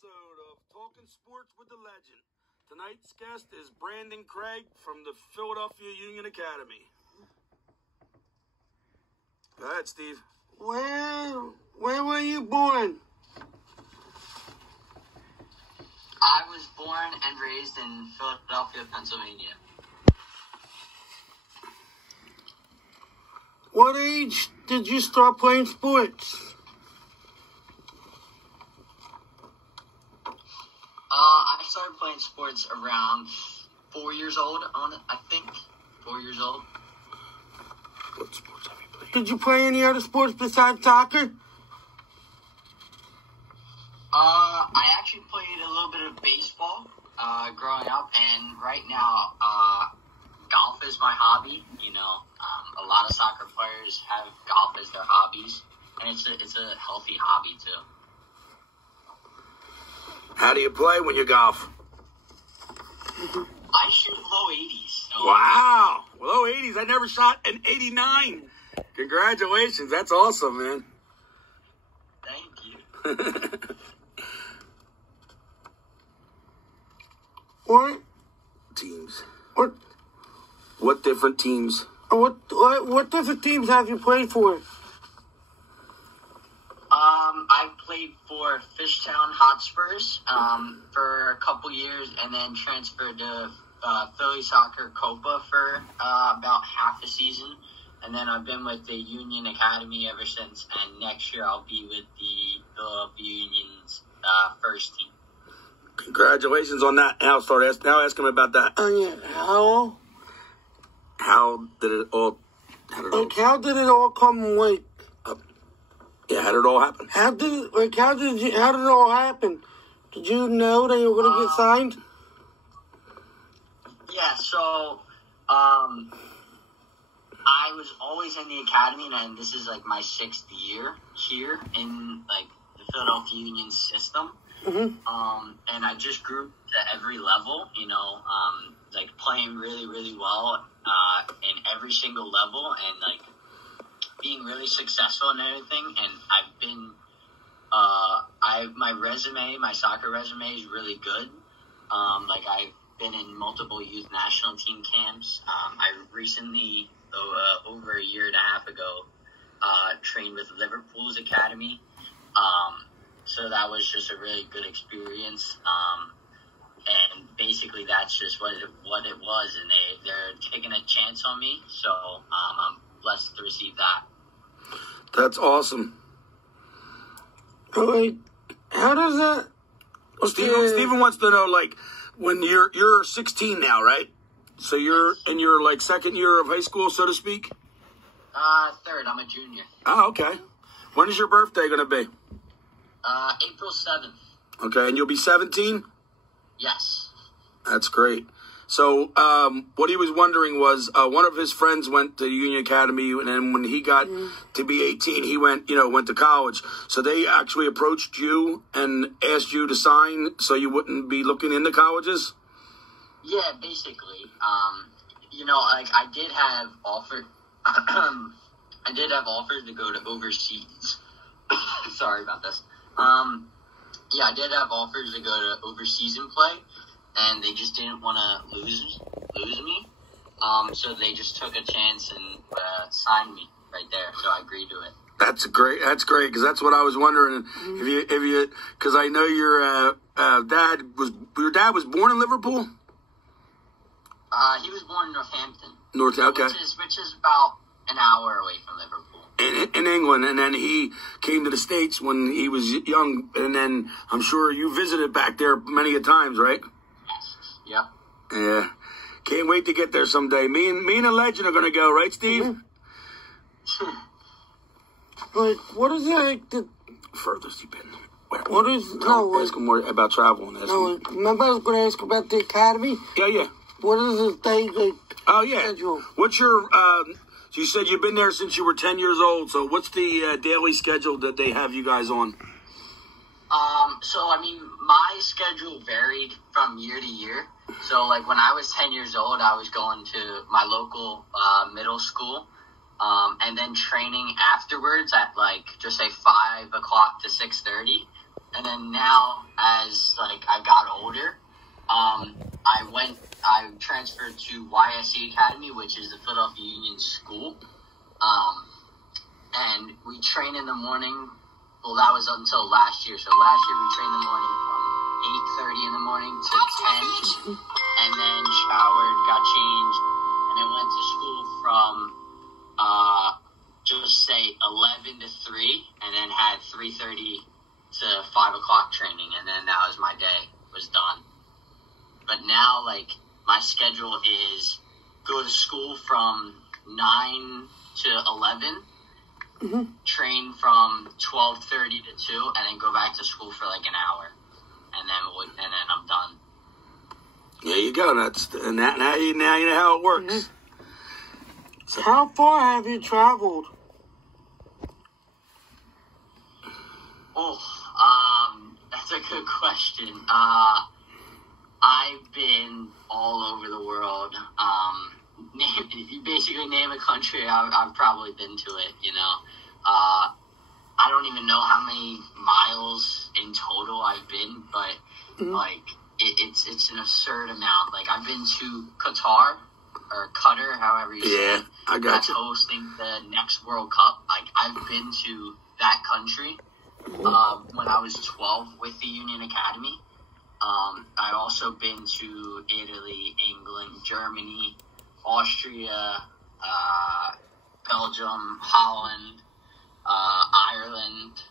episode of Talking Sports with the Legend. Tonight's guest is Brandan Craig from the Philadelphia Union Academy. Go ahead, Steve. Where were you born? I was born and raised in Philadelphia, Pennsylvania. What age did you start playing sports? I started playing sports around 4 years old, I think. 4 years old. What sports have you played? Did you play any other sports besides soccer? I actually played a little bit of baseball growing up, and right now golf is my hobby. You know, a lot of soccer players have golf as their hobbies, and it's a healthy hobby too. How do you play when you golf? I shoot low 80s. So. Wow. Low 80s. I never shot an 89. Congratulations. That's awesome, man. Thank you. What? Teams. What different teams? What different teams have you played for? I played for Fishtown Hotspurs for a couple years, and then transferred to Philly Soccer Copa for about half a season. And then I've been with the Union Academy ever since, and next year I'll be with the Philadelphia Union's first team. Congratulations on that. Now ask him about that. Yeah. How did it all come like? Yeah, how did it all happen? How did it all happen? Did you know that you were going to get signed? Yeah, so I was always in the academy, and this is like my 6th year here in like the Philadelphia Union system. Mm-hmm. And I just grew to every level, you know, like playing really, really well in every single level, and like being really successful and everything. And I've been, my soccer resume is really good. Like I've been in multiple youth national team camps. I recently, over a year and a half ago, trained with Liverpool's academy. So that was just a really good experience. And basically that's just what it was. And they're taking a chance on me. So I'm blessed to receive that. That's awesome. How does that? Well, Steven wants to know, like, when you're 16 now, right? So you're in your like second year of high school, so to speak. Third. I'm a junior. Oh, okay. When is your birthday going to be? April 7th. Okay, and you'll be 17? Yes. That's great. So what he was wondering was one of his friends went to Union Academy, and then when he got to be 18, he went to college. So they actually approached you and asked you to sign so you wouldn't be looking into colleges? Yeah, basically. Like I did have offers to go to overseas. Sorry about this. Yeah, I did have offers to go to overseas and play, and they just didn't want to lose me. So they just took a chance and signed me right there. So I agreed to it. That's great. That's great, because that's what I was wondering. If you, because I know your dad was born in Liverpool. He was born in Northampton. Okay. Which is about an hour away from Liverpool. In England, and then he came to the States when he was young, and then I'm sure you visited back there many a times, right? Yep. Yeah. Can't wait to get there someday. Me and the Legend are going to go, right, Steve? Like, what is it? Furthest you've been? Ask him more about travel. Remember I was going to ask about the academy? Yeah. What is the day schedule? What's your... So you said you've been there since you were 10 years old. So what's the daily schedule that they have you guys on? My schedule varied from year to year. So, like, when I was 10 years old, I was going to my local middle school, and then training afterwards at, like, just say 5 o'clock to 6:30. and then now as like I got older, I transferred to YSC Academy, which is the Philadelphia Union School. And we train in the morning. Well, that was until last year. So last year we trained in the morning from 8:30 in the morning to 10, and then showered, got changed, and then went to school from just say 11 to 3, and then had 3:30 to 5 o'clock training, and then that was my day, was done. But now, like, my schedule is go to school from 9 to 11, train from 12:30 to 2, and then go back to school for like an hour, and then I'm done. There you go. Now you know how it works. So, how far have you traveled? That's a good question. I've been all over the world. If you basically name a country, I've probably been to it, you know. I don't even know how many miles in total I've been, but like it's an absurd amount. Like I've been to Qatar or Qatar, however you say it. I got that's you. hosting the next World Cup. Like I've been to that country when I was 12 with the Union Academy. I've also been to Italy, England, Germany, Austria, Belgium, Holland, Ireland,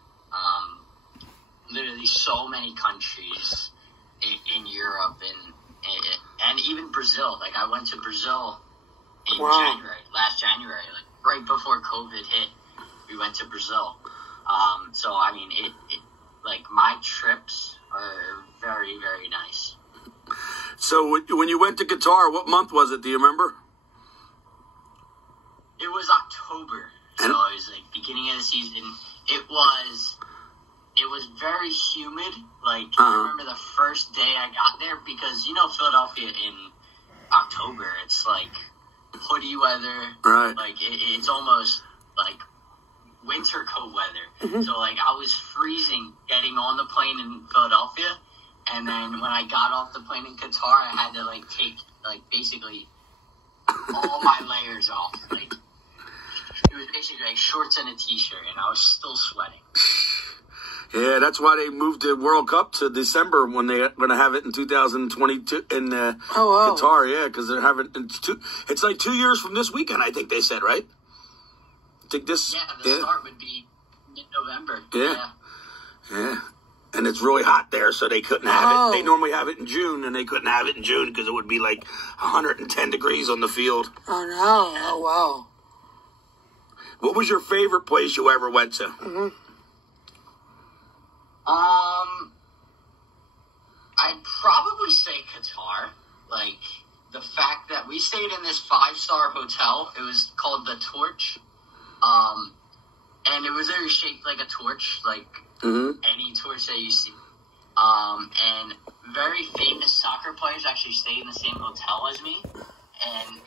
literally so many countries in Europe and even Brazil. Like I went to Brazil in last January, like right before COVID hit. We went to Brazil. So I mean, it like my trips are very, very nice. So when you went to Qatar, what month was it? Do you remember? It was October, so it was like beginning of the season. It was very humid. Like I remember the first day I got there, because you know Philadelphia in October, it's like hoodie weather. Right. Like it's almost like winter coat weather. So like I was freezing getting on the plane in Philadelphia, and then when I got off the plane in Qatar, I had to like take like basically all my layers off. Like it was basically like shorts and a t-shirt, and I was still sweating. Yeah, that's why they moved the World Cup to December when they're going to have it in 2022 in Qatar. Yeah, because they're having it's like 2 years from this weekend, I think they said, right? I think this. Yeah, the start would be mid-November. Yeah. And it's really hot there, so they couldn't have it. They normally have it in June, and they couldn't have it in June because it would be like 110 degrees on the field. Oh, no. Oh, wow. What was your favorite place you ever went to? I'd probably say Qatar. Like, the fact that we stayed in this 5-star hotel, it was called The Torch. And it was very shaped like a torch, like any torch that you see. And very famous soccer players actually stayed in the same hotel as me. And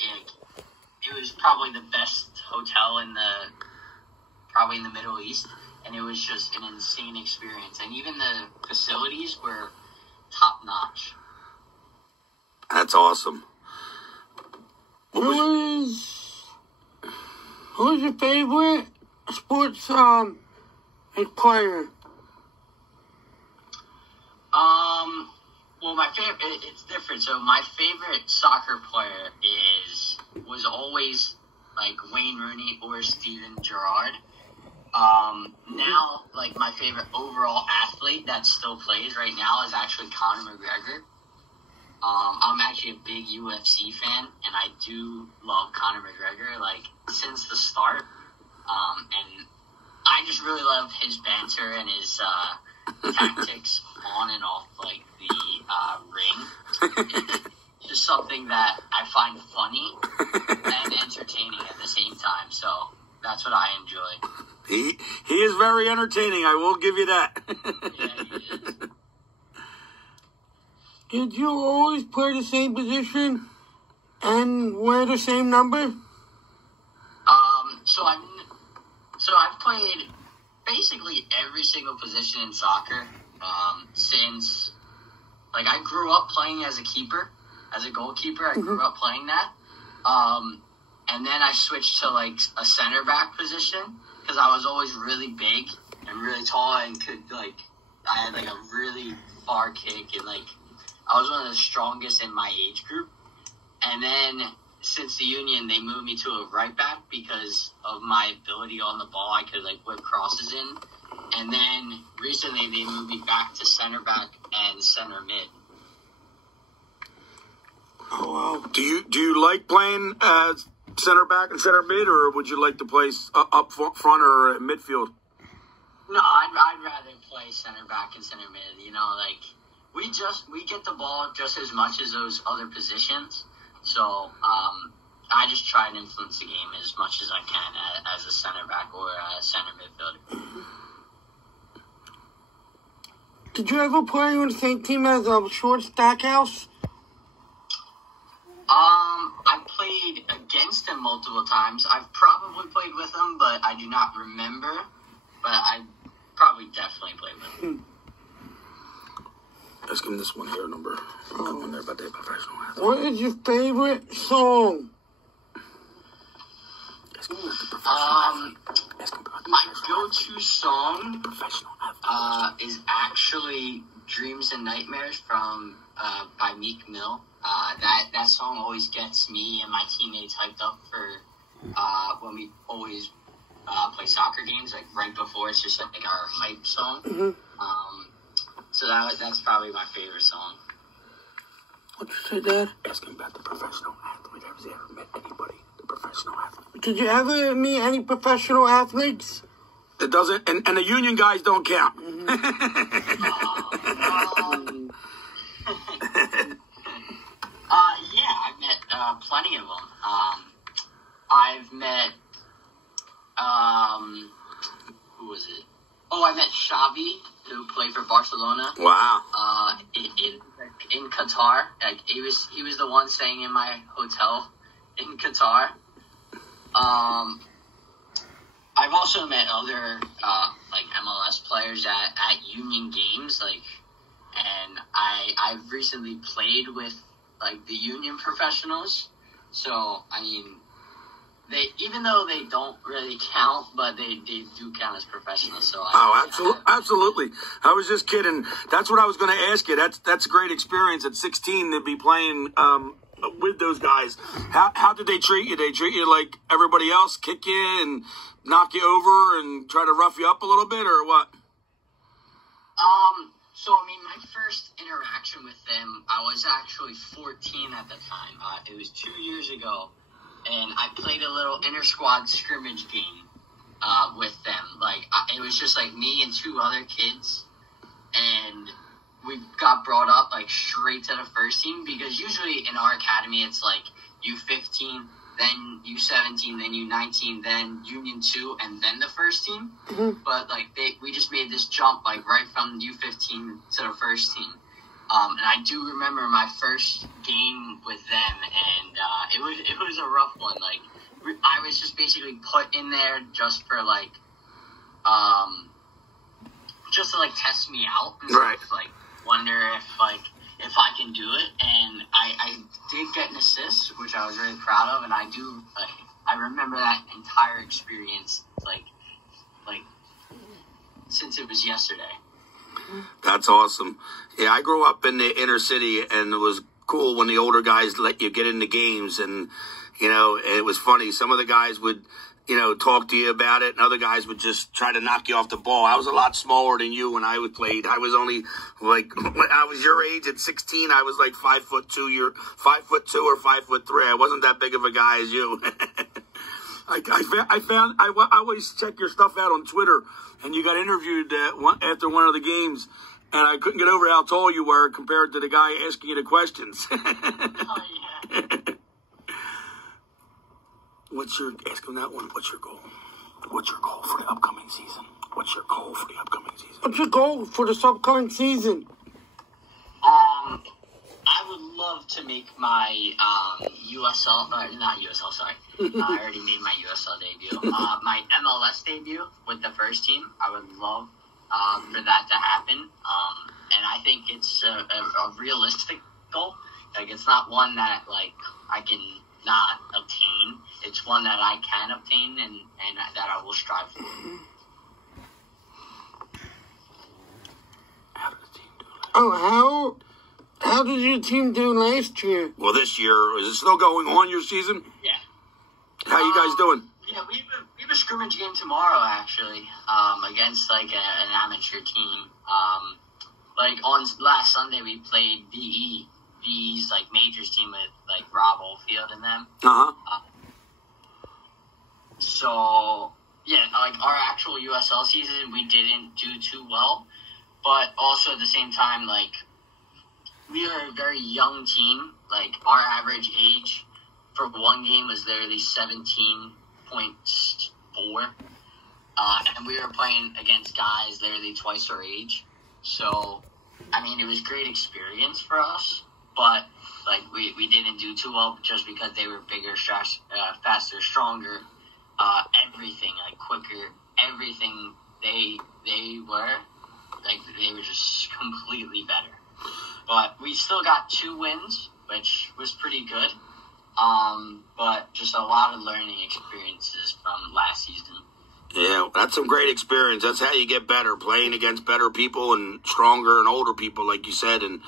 it was probably the best hotel in the Middle East. And it was just an insane experience. And even the facilities were top-notch. That's awesome. Who is your favorite sports player? Well, my favorite, it's different. So my favorite soccer player was always like Wayne Rooney or Steven Gerrard. Now, like, my favorite overall athlete that still plays right now is actually Conor McGregor. I'm actually a big UFC fan, and I do love Conor McGregor, like, since the start. And I just really love his banter and his tactics on and off, like, the ring. It's just something that I find funny and entertaining at the same time, so that's what I enjoy. He is very entertaining, I will give you that. Yeah, he is. Did you always play the same position and wear the same number? So I've played basically every single position in soccer, since, like, I grew up playing as a keeper, as a goalkeeper. I grew up playing that. And then I switched to, like, a center back position because I was always really big and really tall and could, like, I had, like, a really far kick and, like, I was one of the strongest in my age group. And then since the Union, they moved me to a right back because of my ability on the ball. I could, like, whip crosses in. And then recently they moved me back to center back and center mid. Oh, wow. Do you like playing center back and center mid, or would you like to play up front or midfield? No, I'd rather play center back and center mid. You know, like, we get the ball just as much as those other positions. So I just try and influence the game as much as I can as a center back or a center midfielder. Did you ever play on the same team as Short Stackhouse? I played against him multiple times. I've probably played with him, but I do not remember. But I probably definitely played with him. Let's give him this one here, number. One there about the professional athlete. What is your favorite song? My go-to song is actually "Dreams and Nightmares" from by Meek Mill. That song always gets me and my teammates hyped up for when we always play soccer games. Like right before, it's just like our hype song. So that's probably my favorite song. What'd you say, Dad? Ask him about the professional athlete. Has he ever met anybody? The professional athlete. Did you ever meet any professional athletes? It doesn't, and the Union guys don't count. Yeah, I've met plenty of them. I've met, who was it? Oh, I met Xavi, who played for Barcelona. Wow. In Qatar. Like, he was the one staying in my hotel in Qatar. I've also met other like MLS players at Union games, like, and I've recently played with like the Union professionals. So I mean, they, even though they don't really count, but they do count as professionals. So absolutely. I was just kidding. That's what I was going to ask you. That's a great experience at 16 to be playing with those guys. How did they treat you? They treat you like everybody else, kick you and knock you over and try to rough you up a little bit, or what? So, I mean, my first interaction with them, I was actually 14 at the time. It was 2 years ago, and I played a little inter-squad scrimmage game with them. Like, it was just, like, me and two other kids, and we got brought up, like, straight to the first team, because usually in our academy, it's, like, U15, then U17, then U19, then Union 2, and then the first team. But, like, we just made this jump, like, right from U15 to the first team. And I do remember my first game with them, and it was a rough one. Like, I was just basically put in there just for, like, just to, like, test me out. And right. Stuff, like, wonder if I can do it. And I did get an assist, which I was really proud of, and I remember that entire experience, like since it was yesterday. That's awesome. Yeah, I grew up in the inner city, and it was cool when the older guys let you get into games, and, you know, it was funny. Some of the guys would, you know, talk to you about it, and other guys would just try to knock you off the ball. I was a lot smaller than you when I played. I was only, like, when I was your age at 16, I was like 5'2". You're 5'2" or 5'3". I wasn't that big of a guy as you. I always check your stuff out on Twitter, and you got interviewed after one of the games, and I couldn't get over how tall you were compared to the guy asking you the questions. Oh, yeah. Ask him that one. What's your goal? What's your goal for the upcoming season? What's your goal for the upcoming season? What's your goal for this upcoming season? I would love to make my not USL, sorry. I already made my USL debut. My MLS debut with the first team. I would love for that to happen. it's a realistic goal. Like, it's not one that, like, I can not obtain. It's one that I can obtain and that I will strive for. Oh, how did your team do last year? Well, this year, is it still going on, your season? Yeah. How you guys doing? Yeah, we have a scrimmage game tomorrow, actually, against, like, an amateur team. Like, on last Sunday, we played VE. VE's, like, majors team with, like, Rob Oldfield and them. So, yeah, like, our actual USL season, we didn't do too well. But also, at the same time, like, we are a very young team. Like, our average age for one game was literally 17.4. And we were playing against guys literally twice our age. So, I mean, it was great experience for us. But, like, we didn't do too well just because they were bigger, faster, stronger, everything, like, quicker. Everything they were, like, they were just completely better. But we still got 2 wins, which was pretty good. But just a lot of learning experiences from last season. Yeah, that's some great experience. That's how you get better, playing against better people and stronger and older people, like you said. And,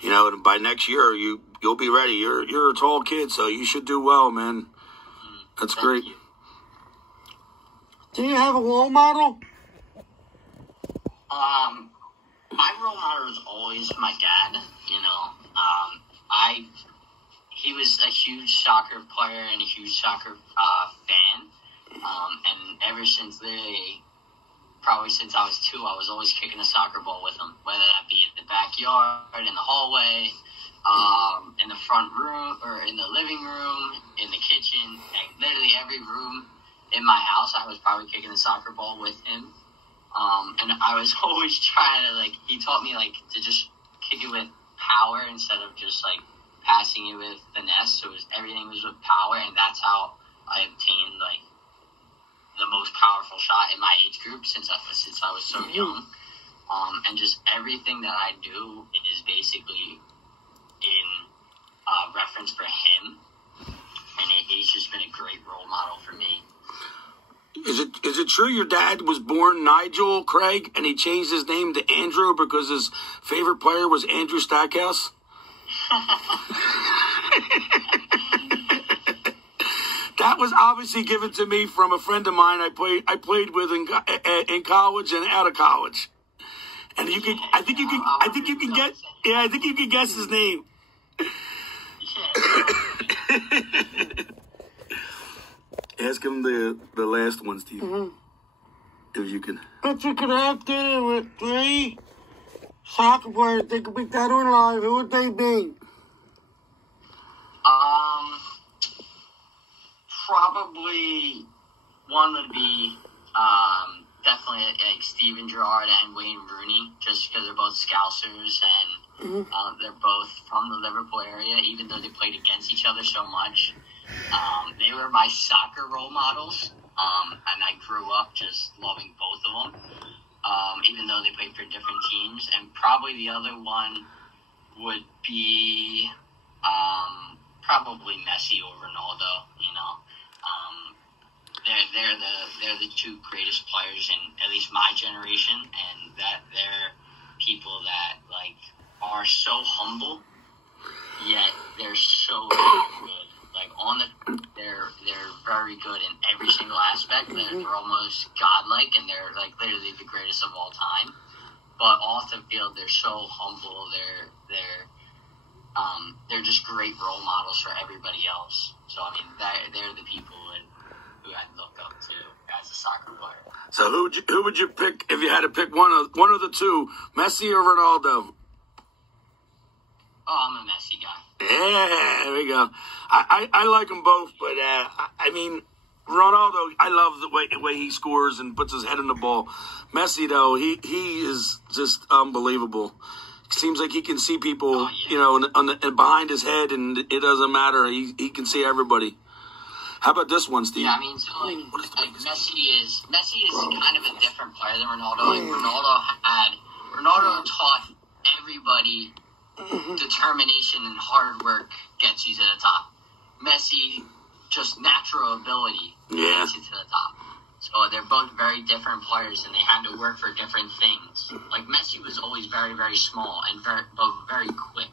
you know, by next year, you'll be ready. You're a tall kid, so you should do well, man. That's great. You. Do you have a role model? My role model was always my dad, you know. He was a huge soccer player and a huge soccer fan. And ever since probably since I was 2, I was always kicking a soccer ball with him, whether that be in the backyard, in the hallway, in the front room, or in the living room, in the kitchen. Like, literally every room in my house, I was probably kicking a soccer ball with him. And I was always trying to, like, he taught me, like, to just kick it with power instead of just, like, passing it with finesse. So everything was with power, and that's how I obtained, like, the most powerful shot in my age group since I was so young. And just everything that I do is basically in reference for him. And he's just been a great role model for me. Is it true your dad was born Nigel Craig and he changed his name to Andrew because his favorite player was Andrew Stackhouse? That was obviously given to me from a friend of mine I played with in college and out of college. And I think you can guess his name. Ask him the last one, Steve. If you can. If you could have dinner with 3 soccer players, they could be dead or alive, who would they be? Probably one would be definitely like Steven Gerrard and Wayne Rooney, just because they're both Scousers and they're both from the Liverpool area, even though they played against each other so much. They were my soccer role models, and I grew up just loving both of them, even though they played for different teams. And probably the other one would be probably Messi or Ronaldo. You know, they're the 2 greatest players in at least my generation, and that they're people that like are so humble, yet they're so good. Like they're very good in every single aspect. They're almost godlike, and they're like literally the greatest of all time. But off the field, they're so humble. They're just great role models for everybody else. So I mean, they're the people who I look up to as a soccer player. So who would you pick if you had to pick one of the 2, Messi or Ronaldo? Oh, I'm a Messi guy. Yeah, there we go. I like them both, but I mean, Ronaldo, I love the way he scores and puts his head in the ball. Messi, though, he is just unbelievable. Seems like he can see people, you know, behind his head, and it doesn't matter. He can see everybody. How about this one, Steve? Yeah, I mean, so like Messi is kind of a different player than Ronaldo. Like Ronaldo taught everybody, determination and hard work gets you to the top. Messi, just natural ability gets you to the top. So they're both very different players, and they had to work for different things. Like, Messi was always very, very small and very quick.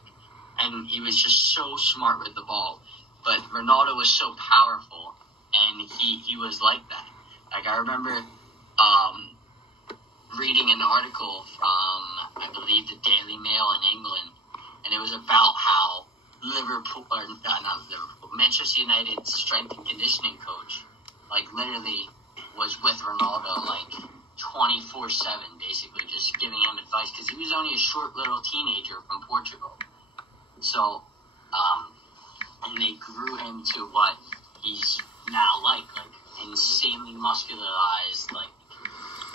And he was just so smart with the ball. But Ronaldo was so powerful, and he was like that. Like, I remember reading an article from, I believe, the Daily Mail in England, and it was about how Manchester United's strength and conditioning coach, like, literally was with Ronaldo, like, 24/7, basically, just giving him advice, because he was only a short little teenager from Portugal. So, and they grew him to what he's now like insanely muscularized, like,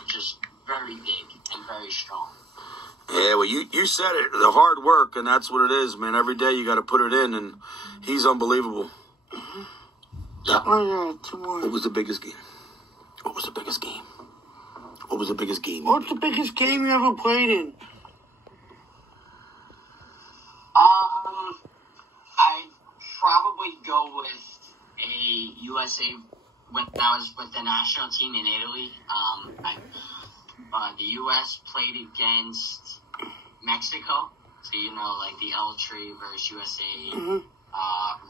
just very big and very strong. Yeah, well, you said it, the hard work, and that's what it is, man. Every day you got to put it in, and he's unbelievable. Yeah. Oh, yeah, 2-1. What was the biggest game? What was the biggest game? What was the biggest game? What's the biggest game you ever played in? I'd probably go with a USA when I was with the national team in Italy. The U.S. played against Mexico, so like the El Tri versus USA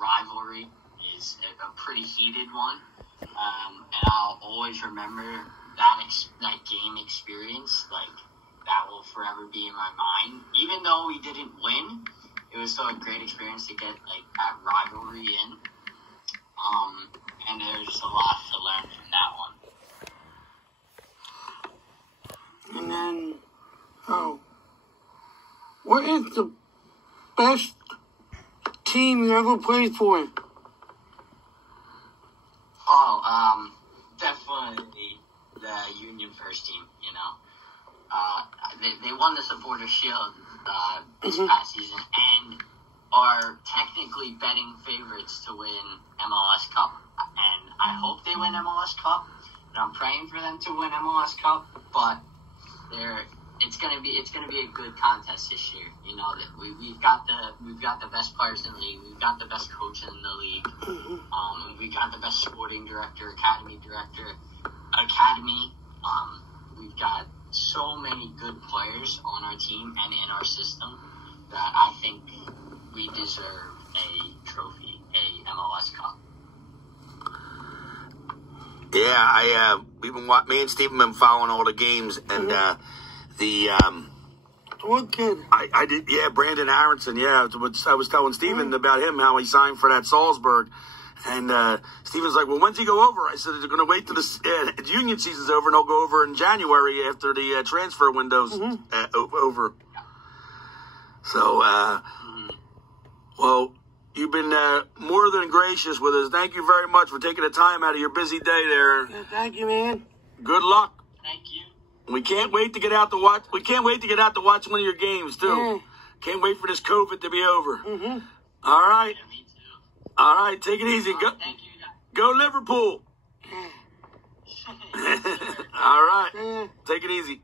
rivalry is a pretty heated one, and I'll always remember that game experience. Like, that will forever be in my mind. Even though we didn't win, it was still a great experience to get that rivalry in. And there's a lot to learn from that one. And then, what is the best team you ever played for? Definitely the Union First team, They won the Supporters' Shield this past season and are technically betting favorites to win MLS Cup. And I hope they win MLS Cup. And I'm praying for them to win MLS Cup, but it's gonna be a good contest this year. That we've got the best players in the league, we've got the best coach in the league, we've got the best sporting director, academy. We've got so many good players on our team and in our system that I think we deserve a trophy, a MLS Cup. Yeah, me and Steve have been following all the games, and What kid? I did, Brandon Aronson, I was telling Steven about him, how he signed for that Salzburg, and Steven's like, well, when's he go over? I said, they're going to wait till the Union season's over, and he'll go over in January after the transfer window's over. So, well, you've been more than gracious with us. Thank you very much for taking the time out of your busy day there. Yeah, thank you, man. Good luck. Thank you. We can't wait to get out to watch. We can't wait to get out to watch one of your games too. Yeah. Can't wait for this COVID to be over. All right. Yeah, me too. All right. Take it easy. Go. Thank you, guys. Go Liverpool. All right. Yeah. Take it easy.